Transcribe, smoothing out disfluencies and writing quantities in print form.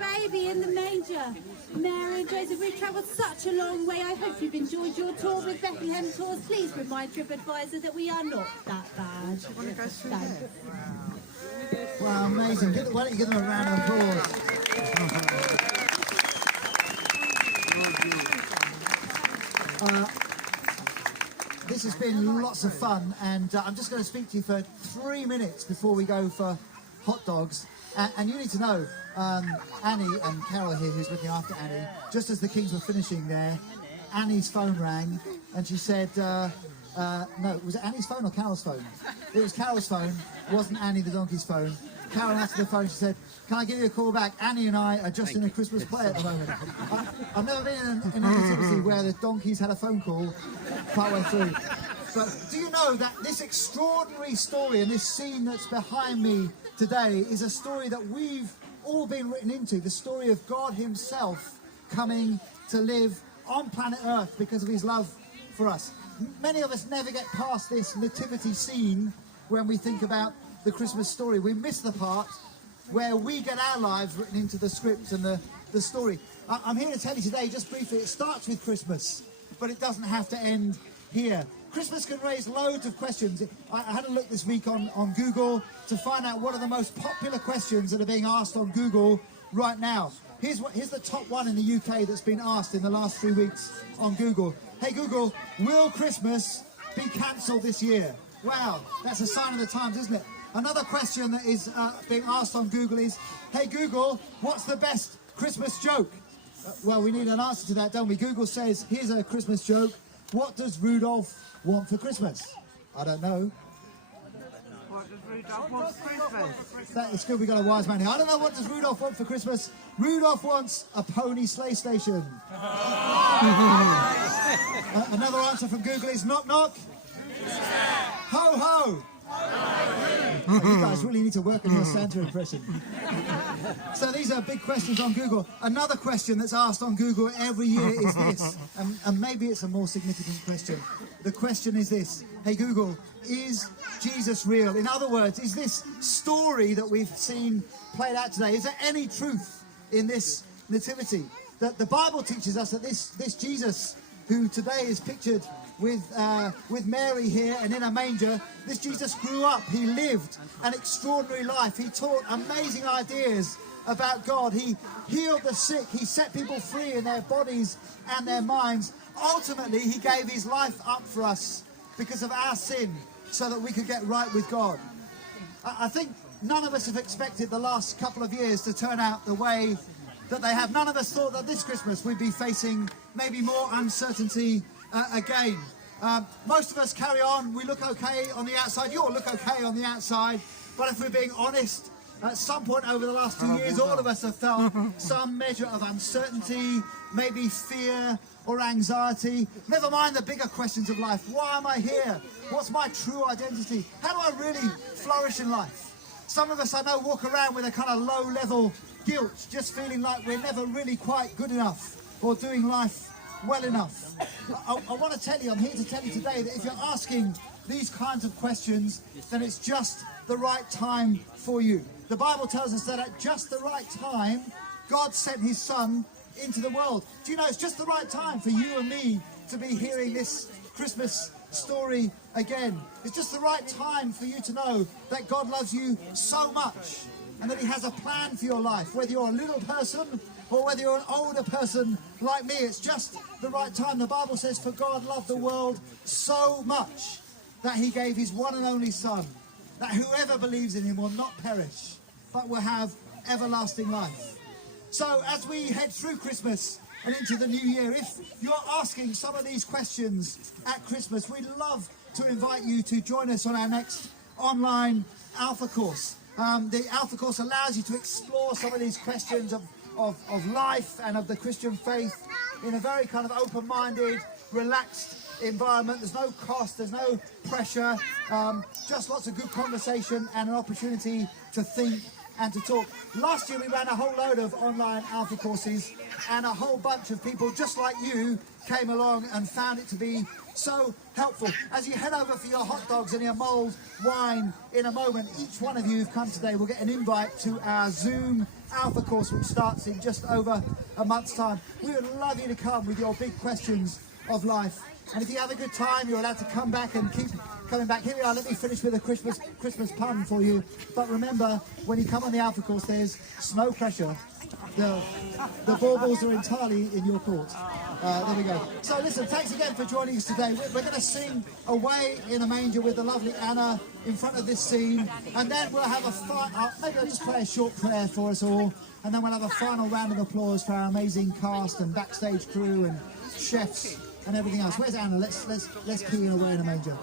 baby in the manger. Mary and Joseph, we've travelled such a long way. I hope you've enjoyed your tour with Bethlehem Tours. Please remind TripAdvisor that we are not that bad. Thanks. Wow, amazing. Why don't you give them a round of applause? This has been lots of fun, and I'm just going to speak to you for 3 minutes before we go for hot dogs. And you need to know, Annie and Carol here, who's looking after Annie, just as the Kings were finishing there, Annie's phone rang, and she said, no, was it Annie's phone or Carol's phone? It was Carol's phone, it wasn't Annie the donkey's phone. Carol answered the phone, she said, can I give you a call back? Annie and I are just in a Christmas play at the moment. I've never been in an activity where the donkeys had a phone call partway through. But do you know that this extraordinary story and this scene that's behind me today is a story that we've all been written into, the story of God himself coming to live on planet Earth because of his love for us. Many of us never get past this nativity scene when we think about the Christmas story. We miss the part where we get our lives written into the script and the story. I'm here to tell you today, just briefly, it starts with Christmas, but it doesn't have to end here. Christmas can raise loads of questions. I had a look this week on Google to find out what are the most popular questions that are being asked on Google right now. Here's the top one in the UK that's been asked in the last 3 weeks on Google. Hey Google, will Christmas be cancelled this year? Wow, that's a sign of the times, isn't it? Another question that is being asked on Google is, hey Google, what's the best Christmas joke? Well, we need an answer to that, don't we? Google says, here's a Christmas joke. What does Rudolph want for Christmas? I don't know. What does Rudolph want for Christmas? That is good, we got a wise man here. I don't know, what does Rudolph want for Christmas? Rudolph wants a pony sleigh station. Another answer from Google is knock knock. Ho ho. You guys really need to work on your Santa impression. So these are big questions on Google. Another question that's asked on Google every year is this, and maybe it's a more significant question. The question is this: hey Google, is Jesus real? In other words, is this story that we've seen played out today, is there any truth in this nativity? That the Bible teaches us that this Jesus, who today is pictured with Mary here and in a manger, this Jesus grew up, he lived an extraordinary life, he taught amazing ideas about God, he healed the sick, he set people free in their bodies and their minds. Ultimately, he gave his life up for us because of our sin so that we could get right with God. I think none of us have expected the last couple of years to turn out the way that they have. None of us thought that this Christmas we'd be facing maybe more uncertainty again. Most of us carry on, we look okay on the outside, you all look okay on the outside, but if we're being honest, at some point over the last 2 years, all of us have felt some measure of uncertainty, maybe fear or anxiety. Never mind the bigger questions of life. Why am I here? What's my true identity? How do I really flourish in life? Some of us, I know, walk around with a kind of low-level guilt, just feeling like we're never really quite good enough or doing life well enough. I want to tell you, I'm here to tell you today that if you're asking these kinds of questions, then it's just the right time for you. The Bible tells us that at just the right time, God sent his son into the world. Do you know, it's just the right time for you and me to be hearing this Christmas story again. It's just the right time for you to know that God loves you so much and that he has a plan for your life, whether you're a little person or whether you're an older person like me. It's just the right time. The Bible says, for God loved the world so much that he gave his one and only son, that whoever believes in him will not perish, but will have everlasting life. So as we head through Christmas and into the new year, if you're asking some of these questions at Christmas, we'd love to invite you to join us on our next online Alpha course. The Alpha course allows you to explore some of these questions of life and of the Christian faith in a very kind of open-minded, relaxed environment. There's no cost, there's no pressure, just lots of good conversation and an opportunity to think and to talk. Last year we ran a whole load of online Alpha courses, and a whole bunch of people just like you came along and found it to be so helpful. As you head over for your hot dogs and your mulled wine in a moment, each one of you who've come today will get an invite to our Zoom Alpha course, which starts in just over a month's time. We would love you to come with your big questions of life. And if you have a good time, you're allowed to come back and keep coming back. Here we are. Let me finish with a Christmas pun for you. But remember, when you come on the Alpha course, there's no pressure. The baubles are entirely in your court. There we go. So listen, thanks again for joining us today. We're going to sing Away in a Manger with the lovely Anna in front of this scene, and then we'll have maybe I'll just play a short prayer for us all, and then we'll have a final round of applause for our amazing cast and backstage crew and chefs and everything else. Where's Anna? Let's key in Away in a Manger.